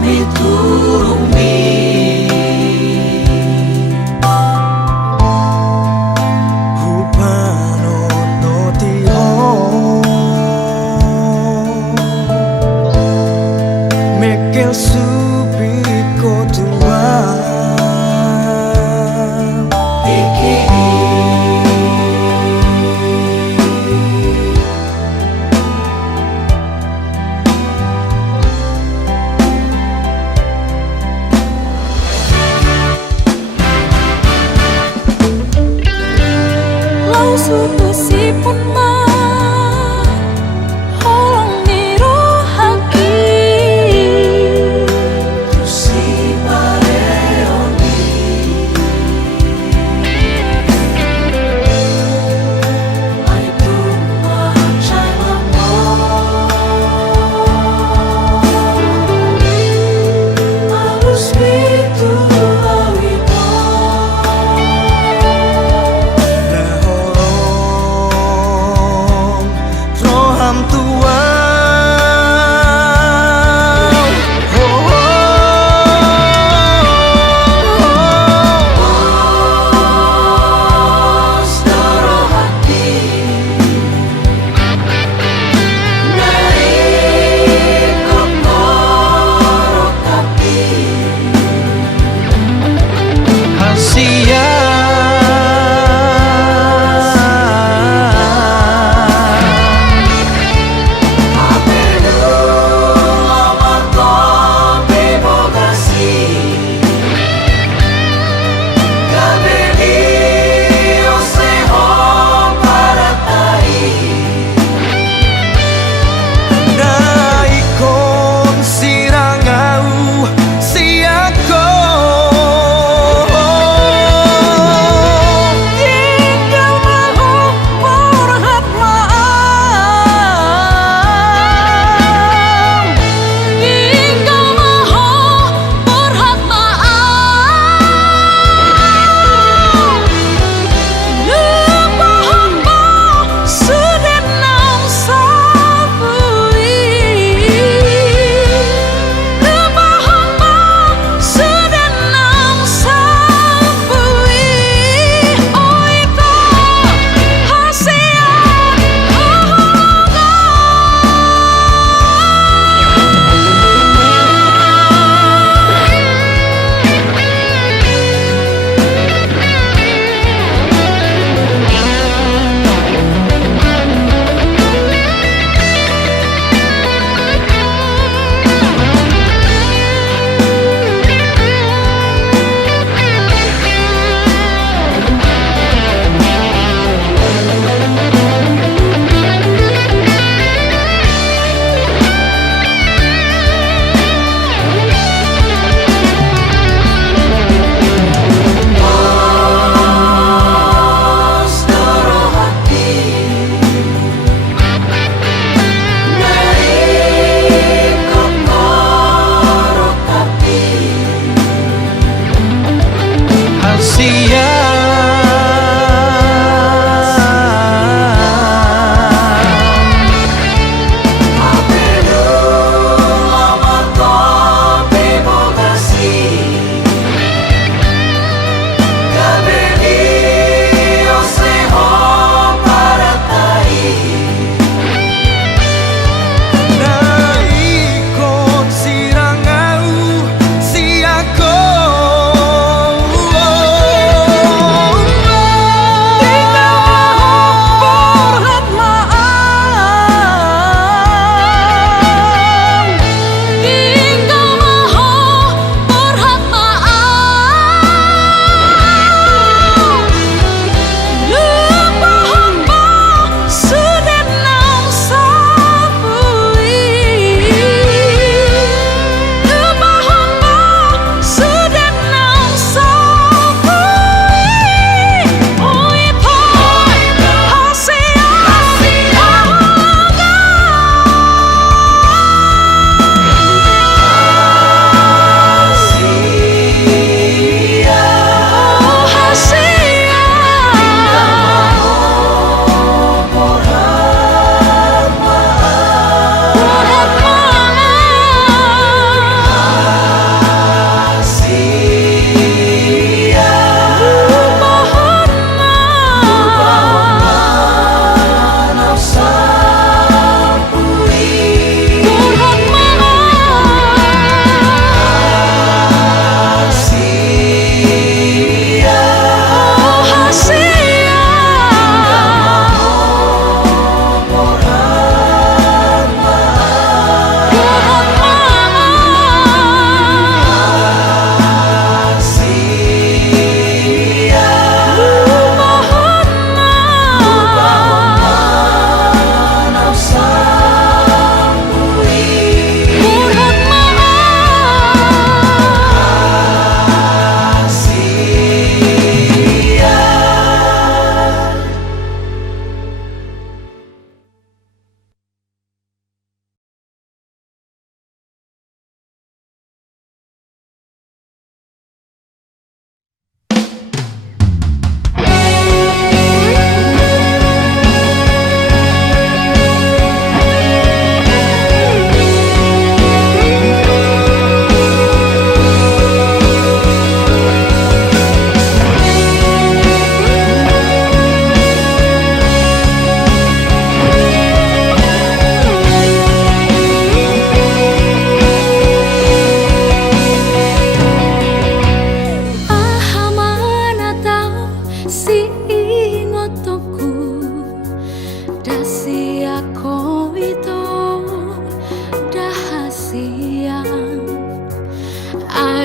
miturumi Rupano no tiho Mekel supi kotua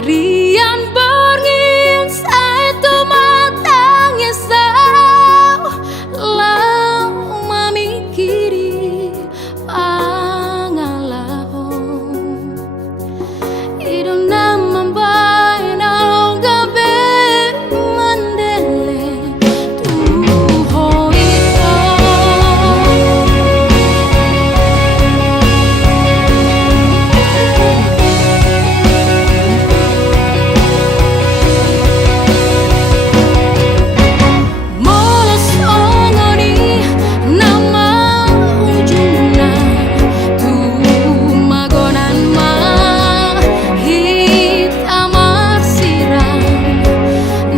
Rian berngin satu matangnya sao lau mamikiri pangalahon idong naman bay na gabi mandele tuho ito Molos ongoni nama ujungna tumagonan ma hitam siram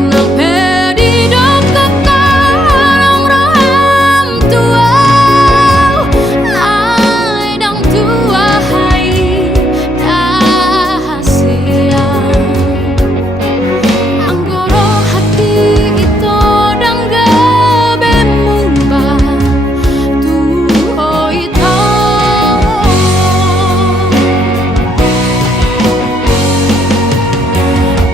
na pedido kekarong roham tua ai dang tua hai dahasia Anggoro hati itu dan gabe mumba tuho itu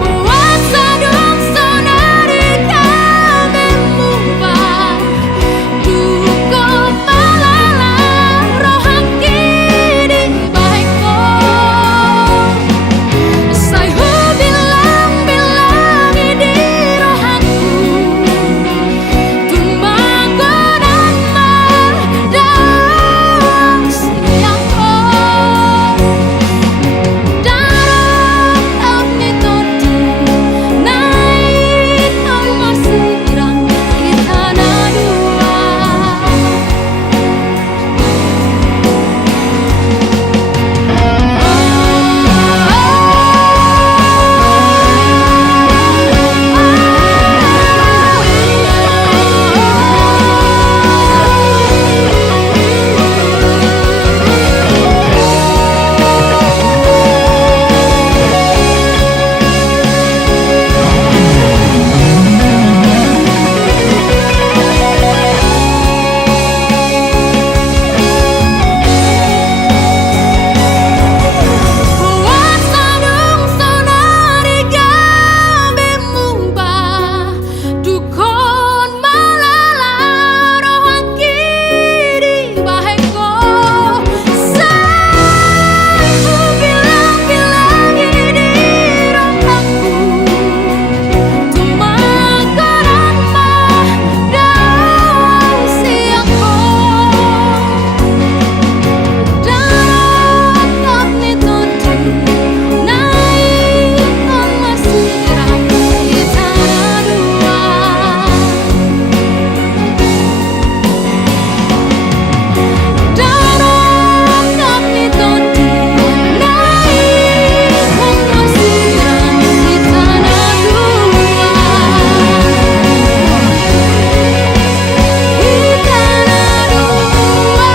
Puasa dong sonari gabe mumba Duko malala rohaki di baikku Sayhu bilang-bilang di rohanku Tumbagonan madang siangku Darah kami toti naik masih irang di tanah dua Puasa dong sonari gabe mumba Dukon malala rohaki di baikku Sayhu bilang-bilang di rohanku Tumbagonan madang siangku Darah kami toti naik masih irang di tanah dua Darah kami toti naik masih irang di tanah dua Di tanah dua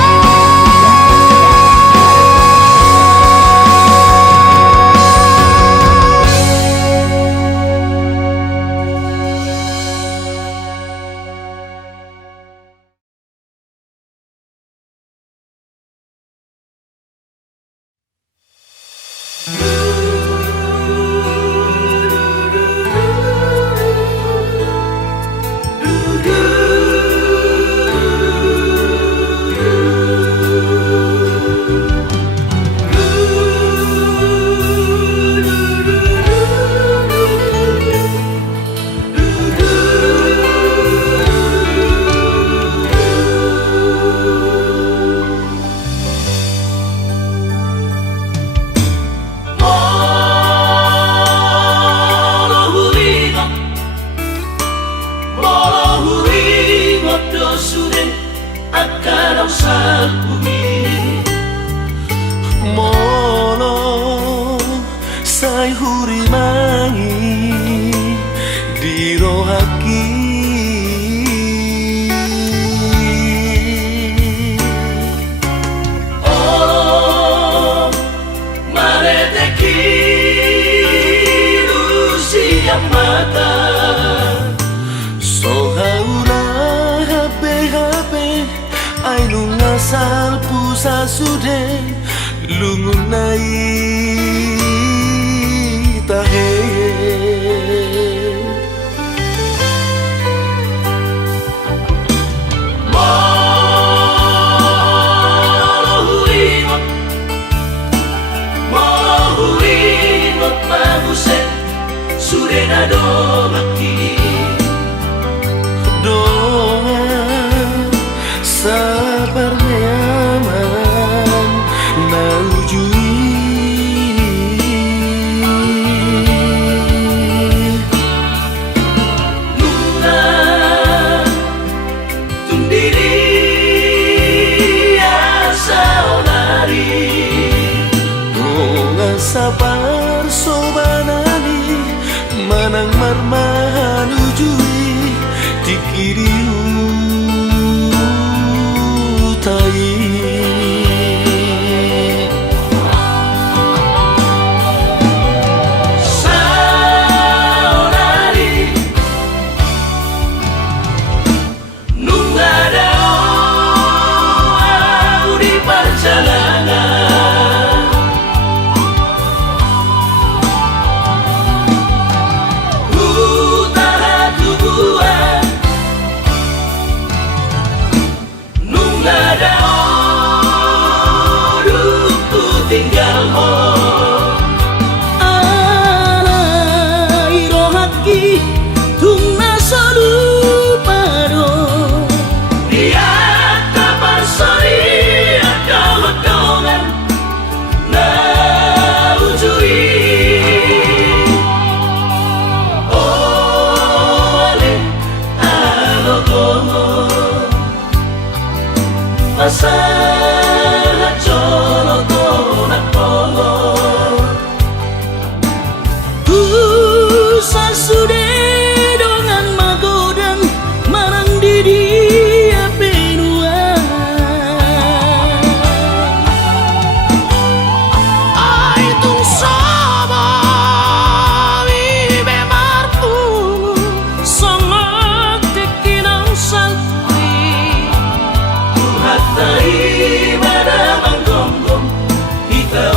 Molo say hurimangi di rohaki Oh mareteki lusia mata Sohaula habe ai nungasal pusa sude lungunai tahe persobanani manang marmahan ujui dikiriu tai tinggal mo alai rohaki tung nasalu paro dia kapan sori ada lekongan na ujui ole alogomo masalah colo sasude dongan magodan marang didi penua ai tung saba vive martu sangat tekinang salti hatai mana manggonggong kita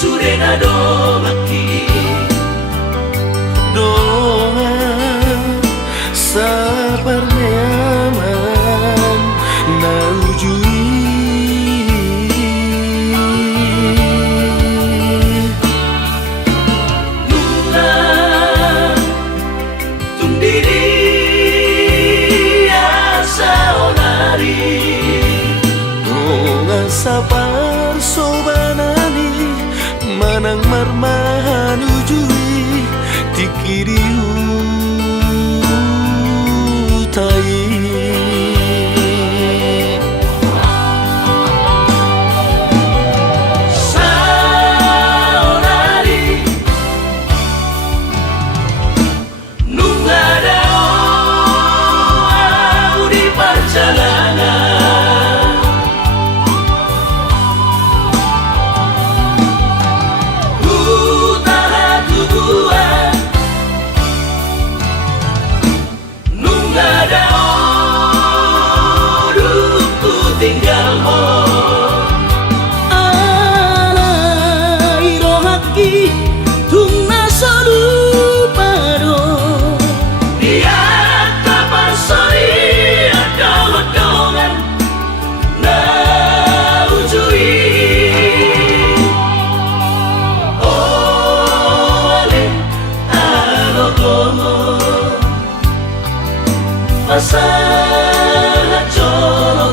Surenado maki doa sabar nyaman na ujui nuna tundiri asa onari doa sabar sobanani manang marmahan ujui dikiriu tai saonari nungadao au di perjalanan tinggal mo alai rohaki tung nasalu paro dia kapan sori ada lekongan na ujui ole alogomo masalah colo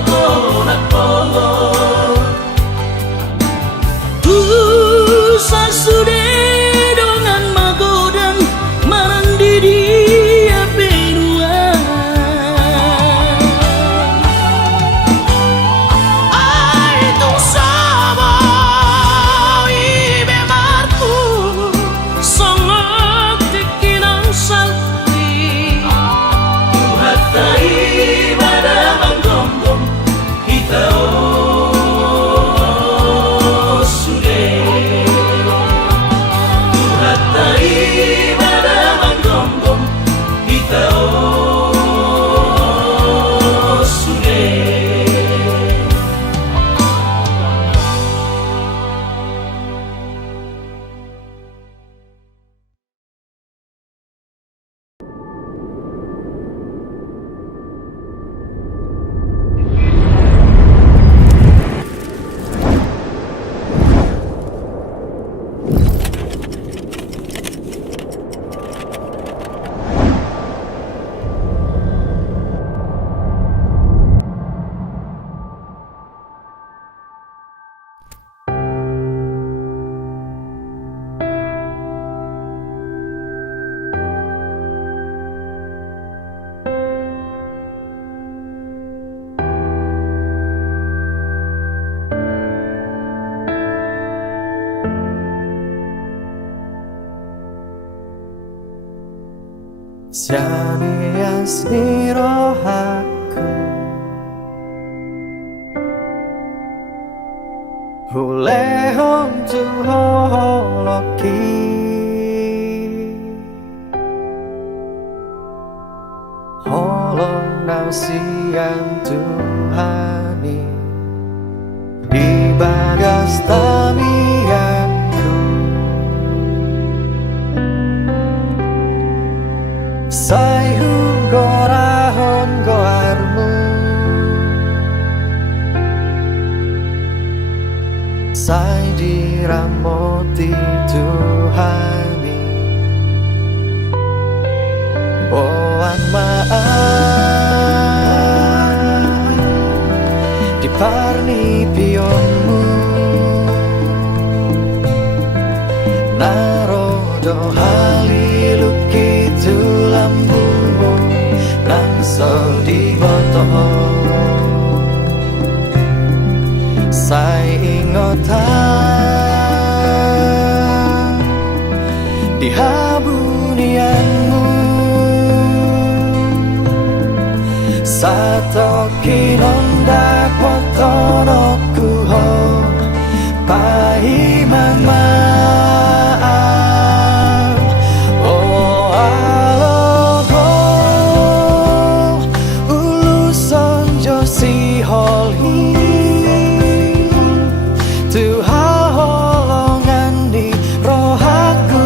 sasude dongan magodan marang didi penua ai tung saba vive martu sangat tekinang salti hatai Siani asniro aku Hulehong tuholoki Holong nau siang Tuhani Di bagas tamiaku Sai gorahon goarmu Sai diramoti Tuhani Boan maaf Diparni pionmu Narodo haliluki tulambumu Nangso di botoh Sai ingotan Di habunianmu Satoki nondak potonoku ho Pahimang maaf Oh alogo Uluson josi holhi Tuhan holongan di rohaku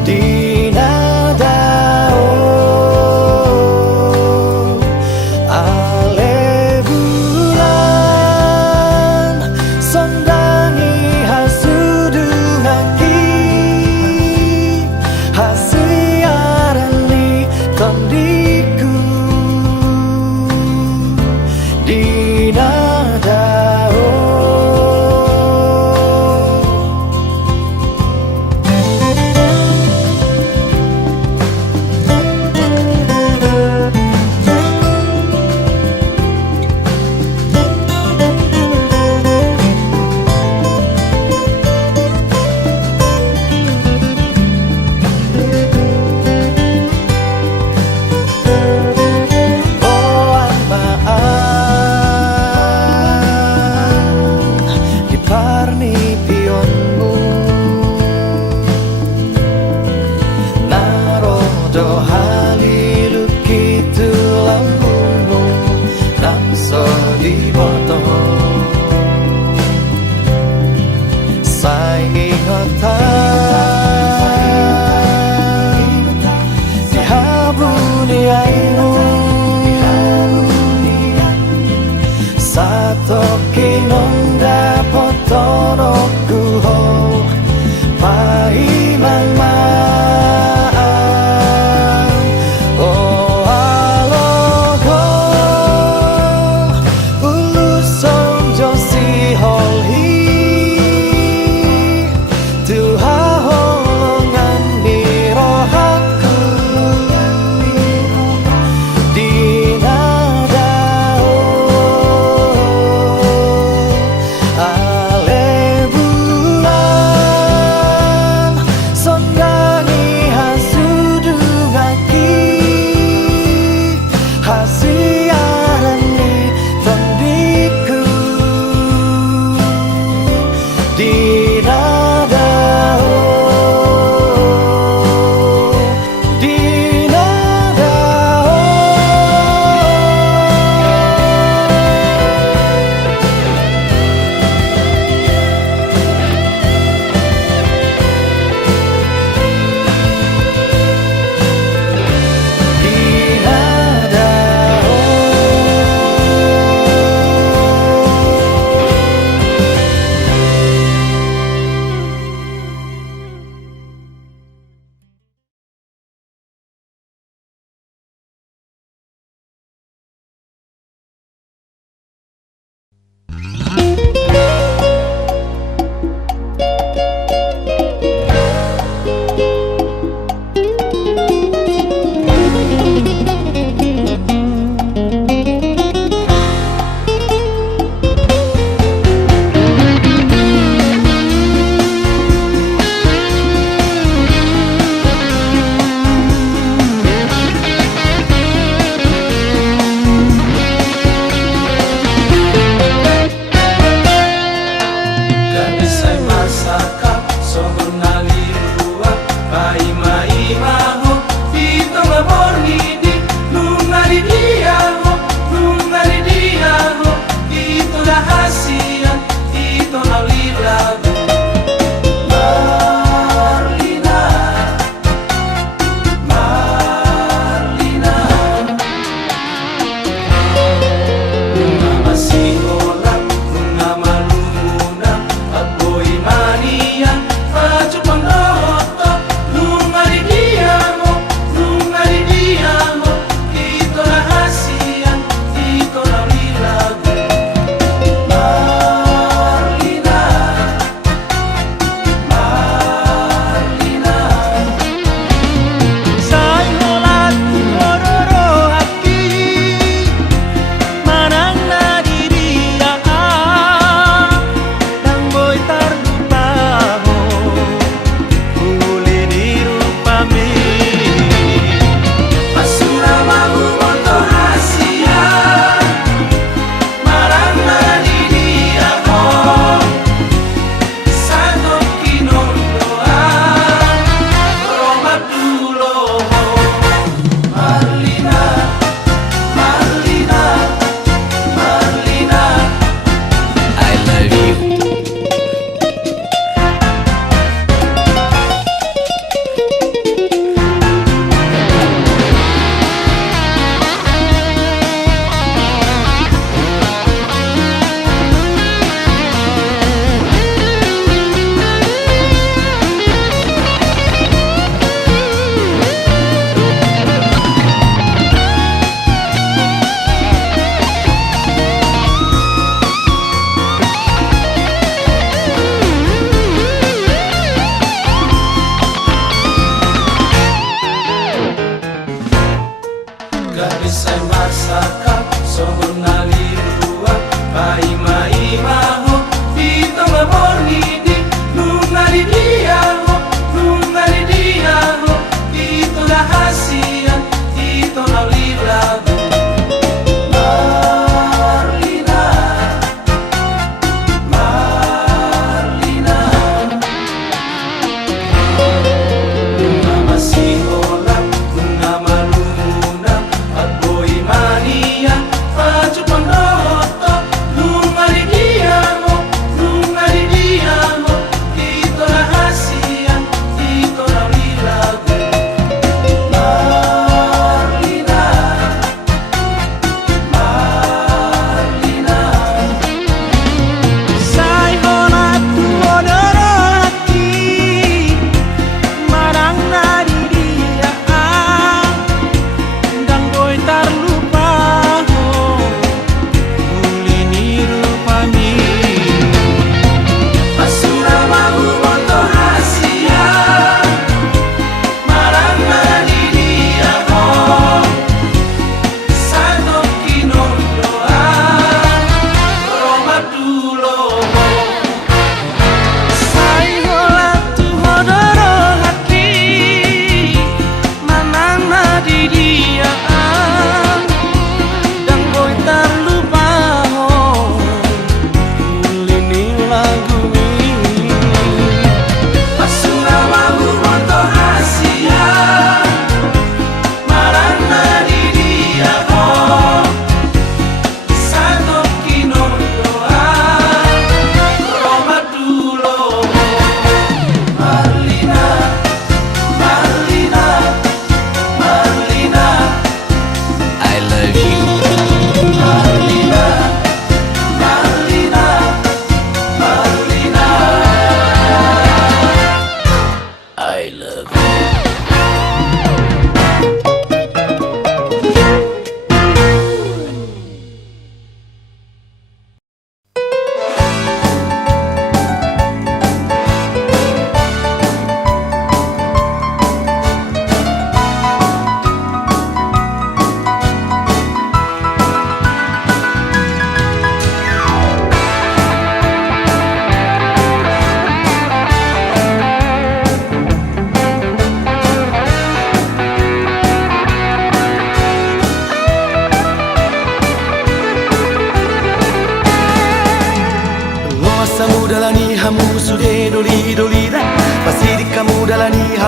Di nadao Ale bulan Sondangi hasudungaki Hasiarani tondiku Di nadao Haliluki tulambumu Nangso di botoh Sai ingotan Di habunianmu Satoki nonda potonoku ho Pahimang Tuhan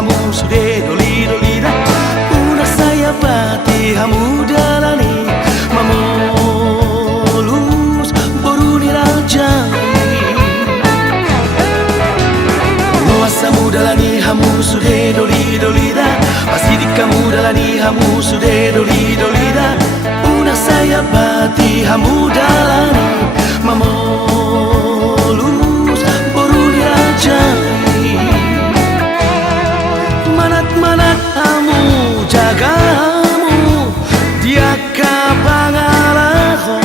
hamu sude doli doli da una saya bati hamu dalani mamulus boruni rajai luasa mudalani hamu sude doli doli da pasti di kamu dalani hamu sude doli doli da una saya bati hamu dalani mamulus boruni rajai manat hamu jagamu dia kapangalaho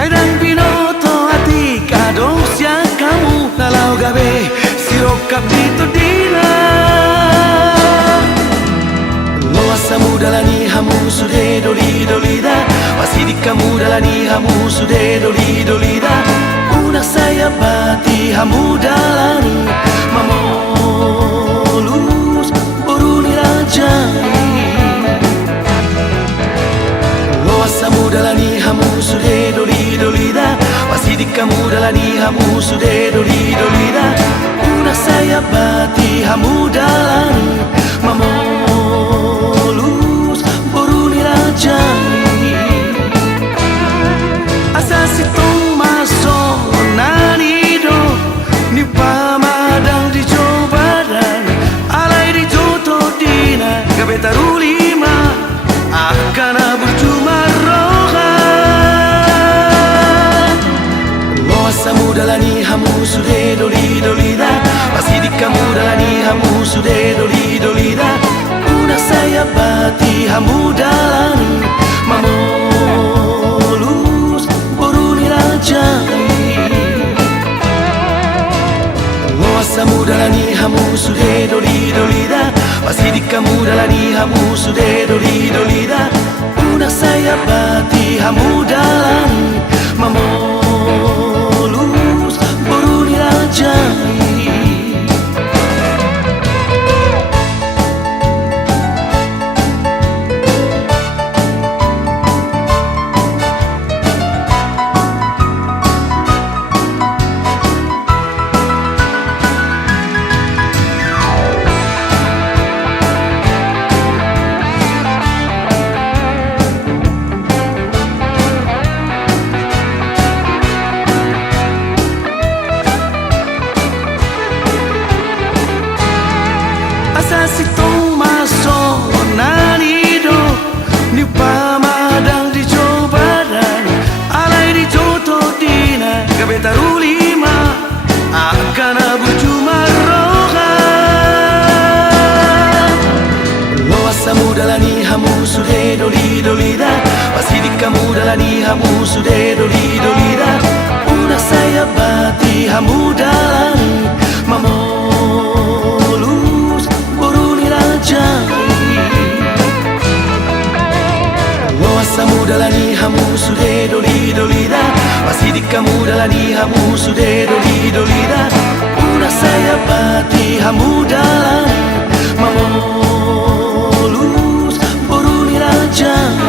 aidang binoto ati kadosya kamu nalau gabe sirokap dito dina luasa mudalani hamu sude doli doli da pasti di kamu dalani hamu sude doli doli da una saya bati hamu dalani mamolus boruni rajai luasa mudalani hamu sude doli doli da pasti di kamu dalani hamu sude doli doli da una saya bati hamu dalani mamolus boruni rajai asasi tong maso nanido ni pamadang di cobaran alai di joto dina gabetarulima akan bercuma roha luasa mudalani hamu sude doli doli da pasti di kamu dalani hamu sude doli doli da una saya bati hamu dalani mamolus boruni rajai luasa mudalani hamu sude doli doli da pasti di kamu dalani hamu sude doli doli da una saya bati hamu dalani mamolus boruni rajai asasi tong maso nanido ni pamadang di cobaran alai di joto dina gabetarulima akan bercuma roha luasa mudalani hamu sude doli doli da pasti di kamu dalani hamu sude doli doli da una saya bati hamu dalani mamolus boruni rajai luasa mudalani hamu sude doli doli da pasti di kamu dalani hamu sude doli doli da una saya bati hamu dalani mamolus boruni rajai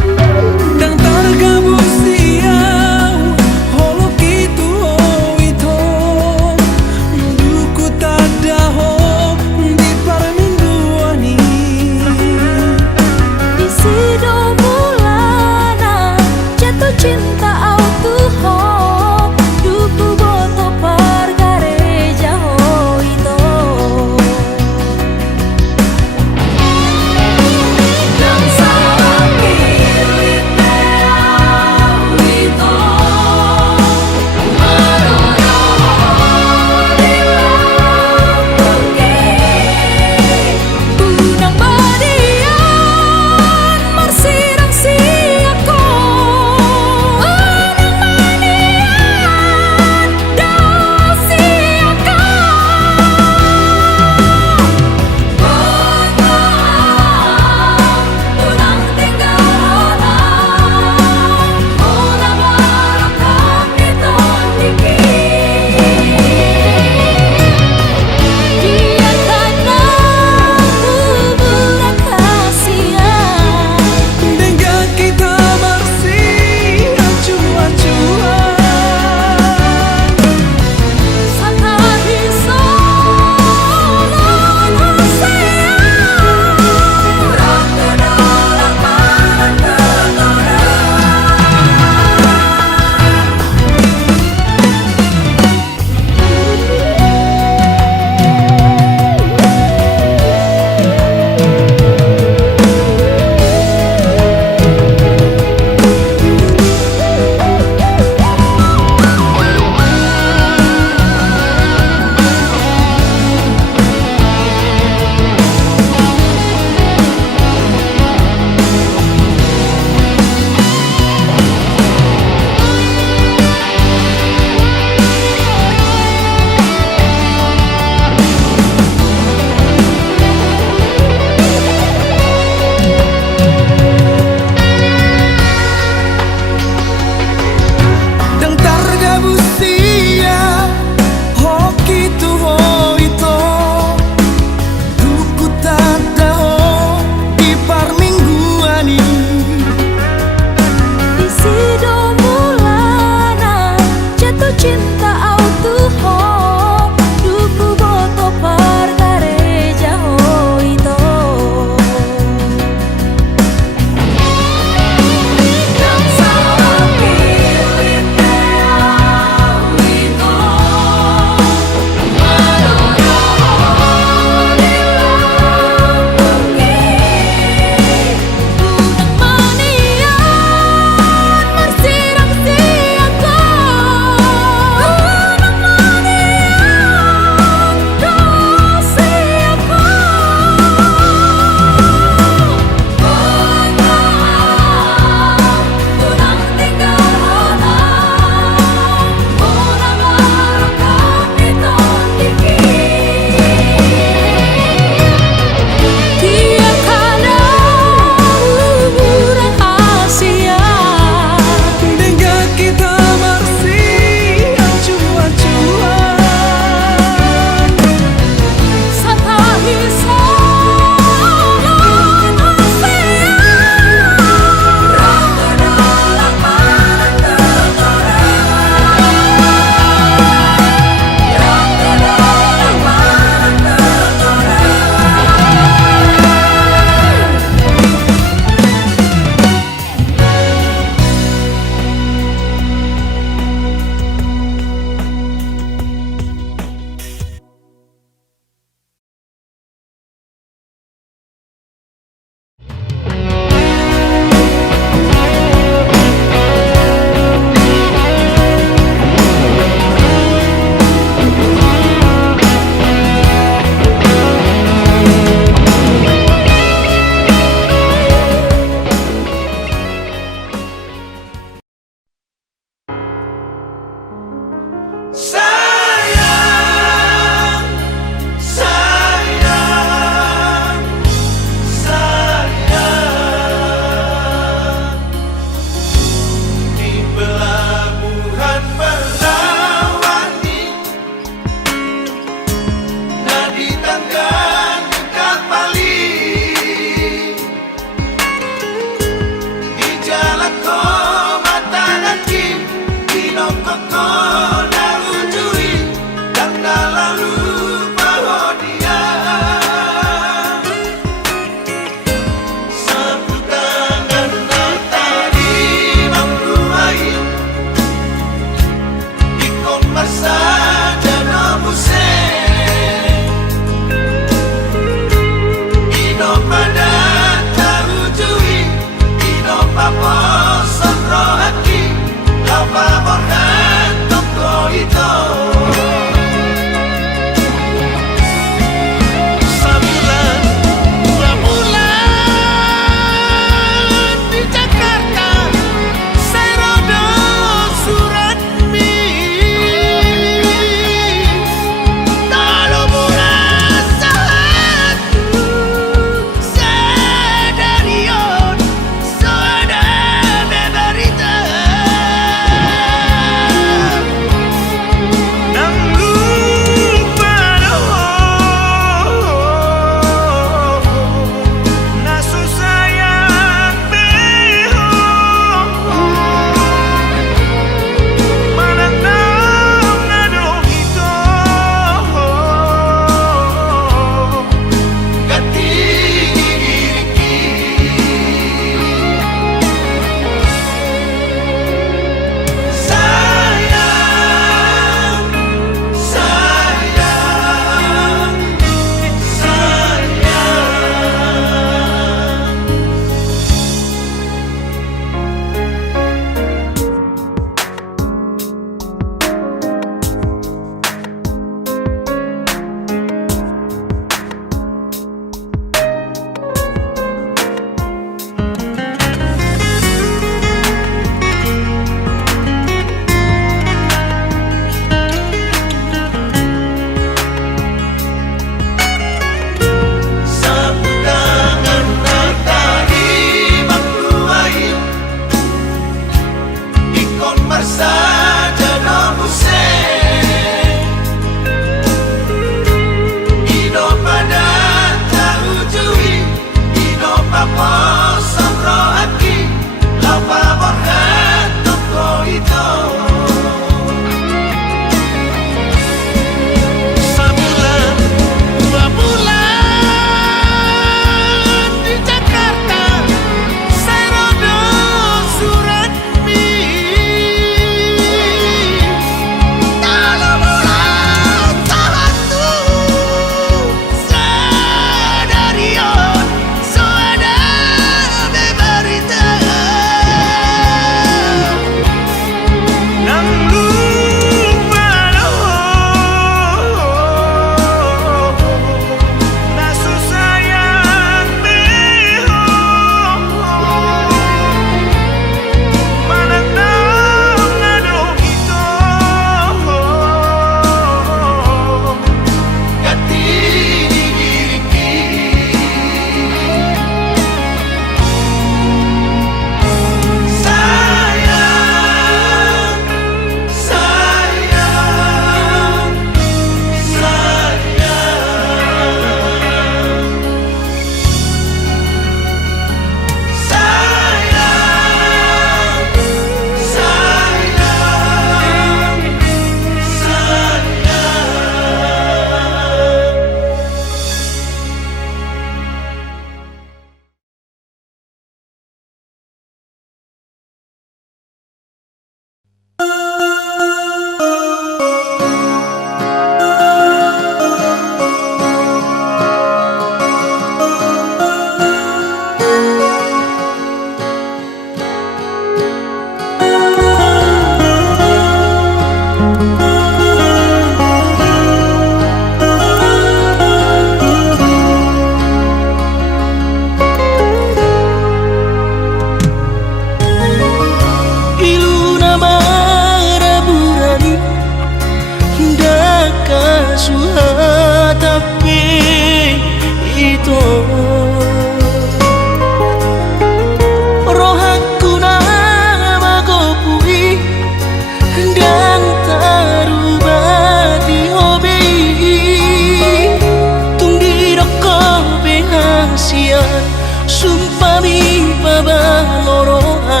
sumpah mi babaloroa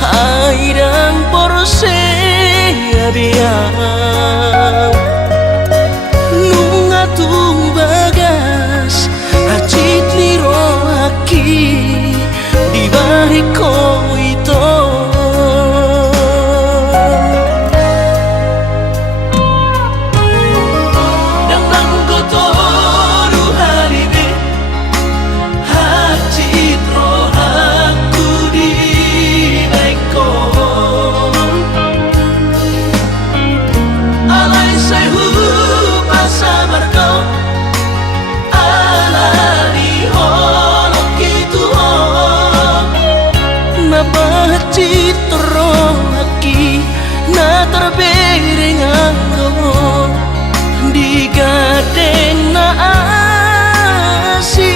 airang porse abiang nunga tu bagas acit liro aki di bariko itu Nang nanggotoru halibe hacit rohaku di baiko alai sehu pasamarko alari holok gitu napacit rohaki na terbereng anggo di gadeng na asi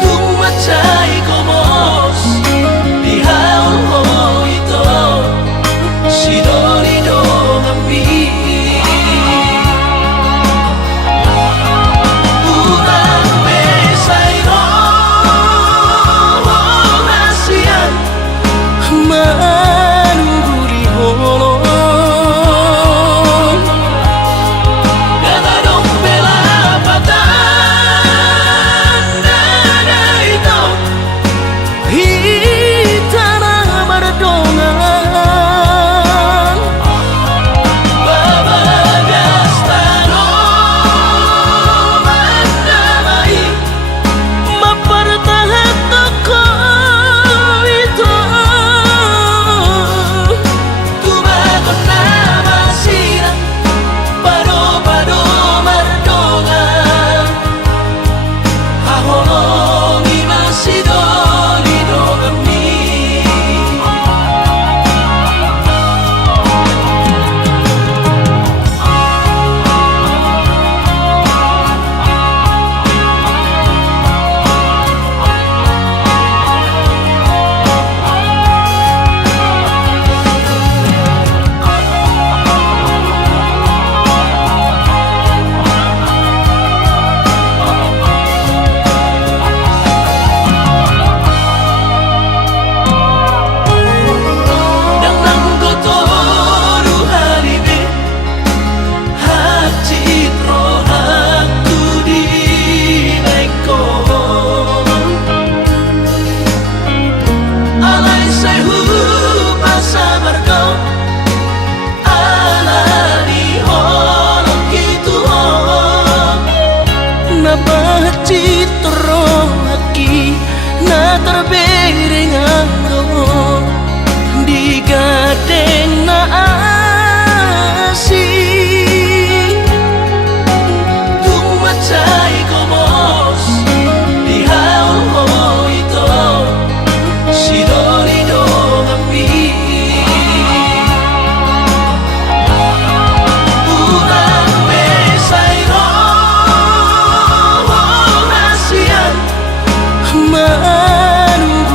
tumacay komos di haul ho ito sidolido kami urang besay ro hasian manuguri holong Gata dong bela patan dada ito hitana bardongan babagas tano mandamai mapartahan toko itu tumagon na masira pado-pado mardongan haholomi masidolido kami Nang nanggotoru halibe hacit rohaku di baiko alai sehu pasamarko alari holok gitu napacit rohaki na terbereng anggo di gadeng na asi tumacay komos di haul ho ito sidolido kami urang besay ro hasian manuguri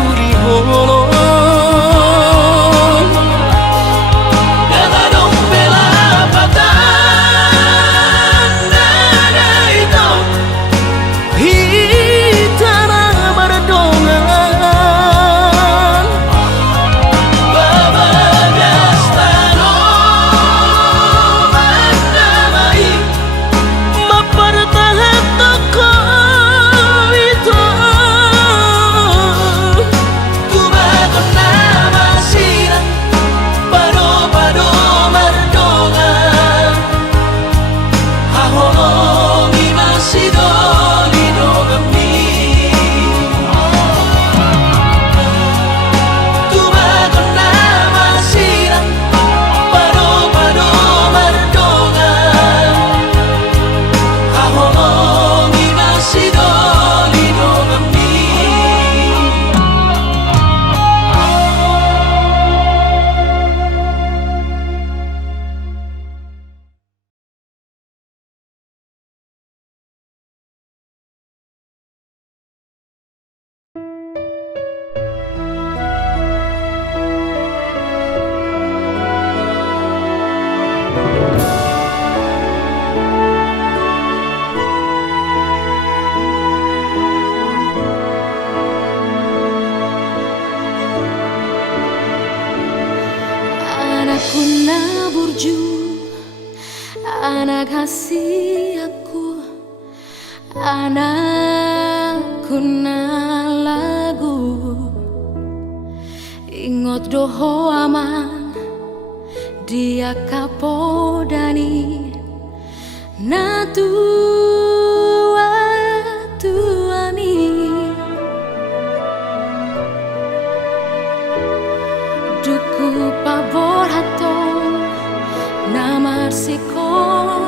kasih aku anakku na lagu ingot doho aman dia kapodani na tua tuami duku pabor hatong namar sekolai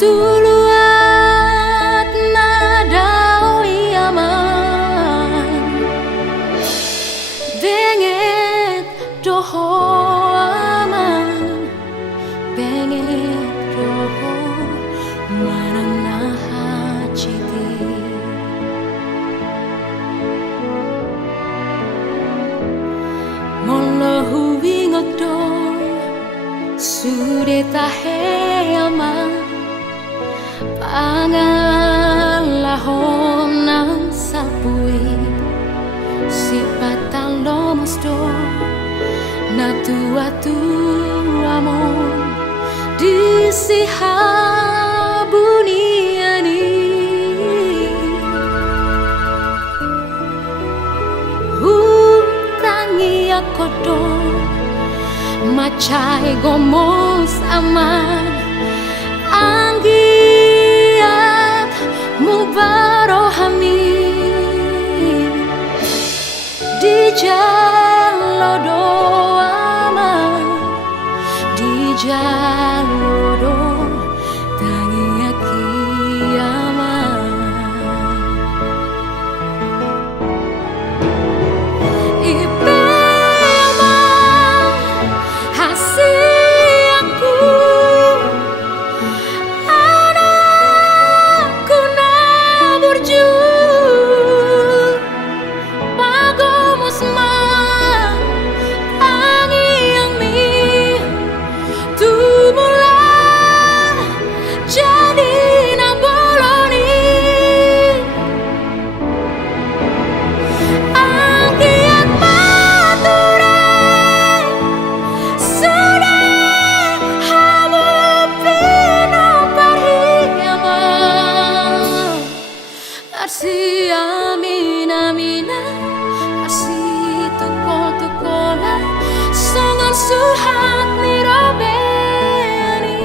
tuluat nadao iaman benget doho aman benget doho manana citi molo huwingot do sudah tahe ama pangalahon ng sapui sipatan lomos do na tua-tua mo di sihabuniani hutangi ako do macai gomos aman anggiat mubarohami di jalodo aman di jalodo tangi akiaman Arsi amina mina arsi tukola songan suhat ni robeni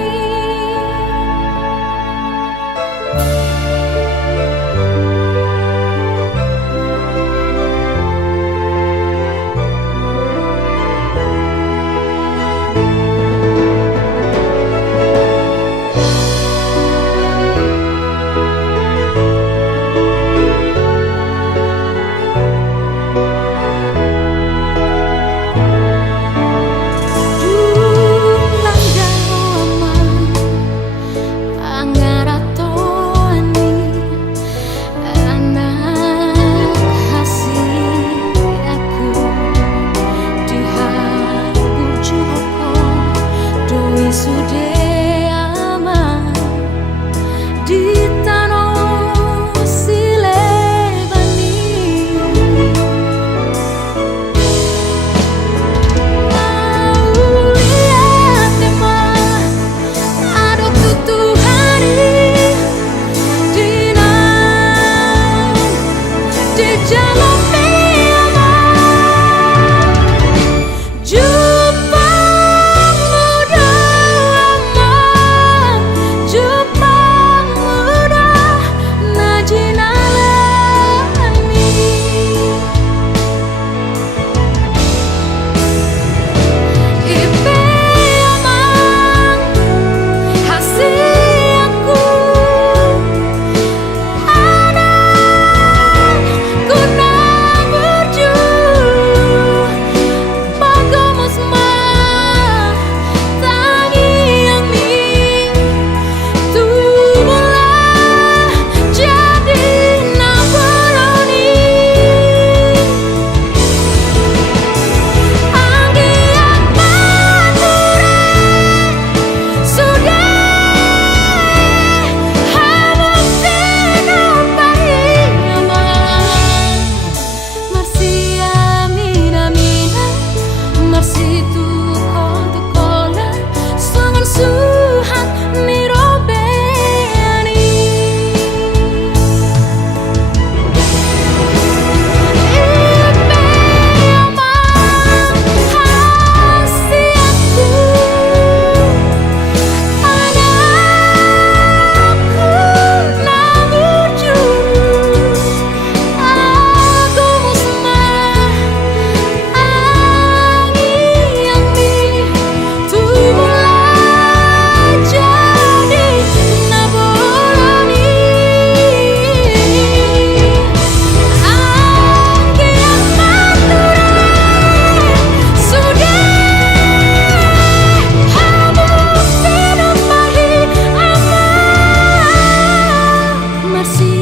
masih